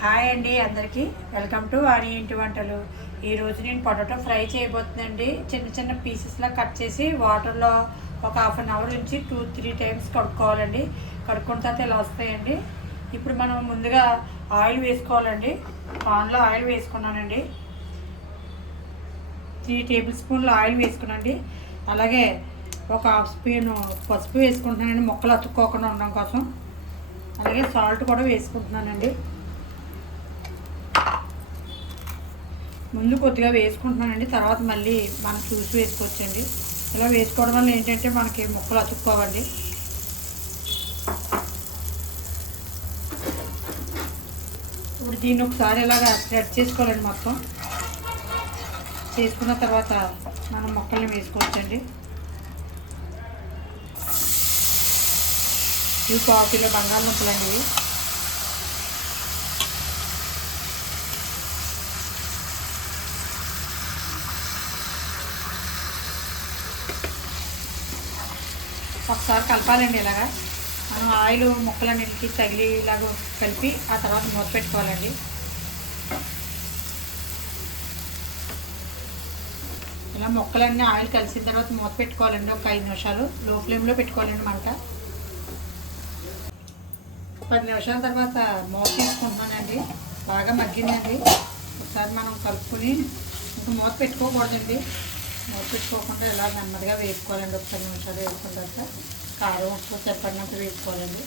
Hi అండి అందరికీ. Welcome to వారి ఇంటి వంటలు. ఈరోజు నేను పొటాటో ఫ్రై చేయబోతుందండి. చిన్న చిన్న పీసెస్లా కట్ చేసి వాటర్లో ఒక హాఫ్ అన్ అవర్ నుంచి టూ త్రీ టైమ్స్ కడుక్కోవాలండి. కడుక్కున్న తర్వాత ఇలా వస్తాయండి? ఇప్పుడు మనం ముందుగా ఆయిల్ వేసుకోవాలండి. పాన్లో ఆయిల్ వేసుకున్నానండి. త్రీ టేబుల్ స్పూన్లు ఆయిల్ వేసుకున్నాండి అలాగే ఒక హాఫ్ స్పూన్ పసుపు వేసుకుంటున్నానండి. మొక్కలు అతుక్కోకుండా ఉండడం కోసం. అలాగే సాల్ట్ కూడా వేసుకుంటున్నానండి. ముందు కొద్దిగా వేసుకుంటున్నానండి. తర్వాత మళ్ళీ మనం చూసి వేసుకోవచ్చండి. ఇలా వేసుకోవడం వల్ల ఏంటంటే మనకి ముక్కలు అతుక్కోవండి. ఇప్పుడు దీన్ని ఒకసారి ఇలాగ స్ప్రెడ్ చేసుకోవాలండి మొత్తం. చేసుకున్న తర్వాత మనం మొక్కల్ని వేసుకోవచ్చండి. ఇవి పావు కిలో బంగాళదుంపలు ఒకసారి కలపాలండి ఇలాగా. మనం ఆయిల్ ముక్కలన్నింటికి తగిలేలాగా కలిపి ఆ తర్వాత మూత పెట్టుకోవాలండి. ఇలా మొక్కలన్నీ ఆయిల్ కలిసిన తర్వాత మూత పెట్టుకోవాలండి. ఒక ఐదు నిమిషాలు. లో ఫ్లేమ్లో పెట్టుకోవాలండి మంట. పది నిమిషాల తర్వాత మూత తీసుకుంటున్నానండి. బాగా మగ్గిందండి. ఒకసారి మనం కలుపుకొని ఇంకా మూత పెట్టుకోకూడదండి. మూత ఇలా నెమ్మదిగా వేసుకోవాలండి ఒక పది నిమిషాలు వేసుకున్న తర్వాత కారం ఉప్పు చెప్పడినట్టు వేసుకోవాలండి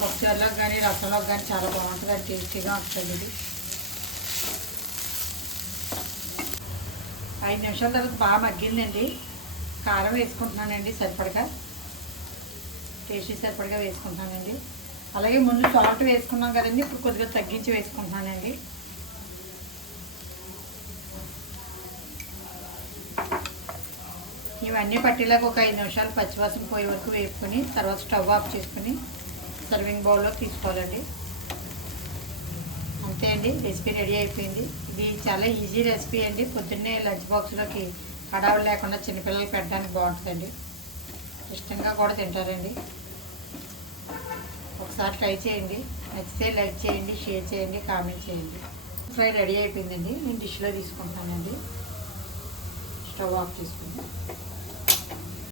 పప్పుచారులోకి కానీ రసంలోకి కానీ చాలా బాగుంటుంది. అది టేస్టీగా వస్తుంది ఇది. ఐదు నిమిషాల తర్వాత బాగా మగ్గిందండి. కారం వేసుకుంటున్నానండి సరిపడగా. టేస్టీ సరిపడగా వేసుకుంటున్నానండి. అలాగే ముందు సాల్ట్ వేసుకున్నాం కదండి. ఇప్పుడు కొద్దిగా తగ్గించి వేసుకుంటున్నానండి. ఇవన్నీ పట్టేలాగా ఒక ఐదు నిమిషాలు పచ్చివాసన పోయే వరకు వేపుకొని తర్వాత స్టవ్ ఆఫ్ చేసుకొని సర్వింగ్ బౌల్లో తీసుకోవాలండి. అంతే అండి రెసిపీ రెడీ అయిపోయింది. ఇది చాలా ఈజీ రెసిపీ అండి. పొద్దున్నే లంచ్ బాక్స్లోకి హడావులు లేకుండా చిన్నపిల్లలకి పెట్టడానికి బాగుంటుందండి. ఇష్టంగా కూడా తింటారండి. ఒకసారి ట్రై చేయండి. నచ్చితే లైక్ చేయండి షేర్ చేయండి కామెంట్ చేయండి. ఫ్రై రెడీ అయిపోయిందండి. నేను డిష్లో తీసుకుంటానండి. స్టవ్ ఆఫ్ చేసుకుంటాను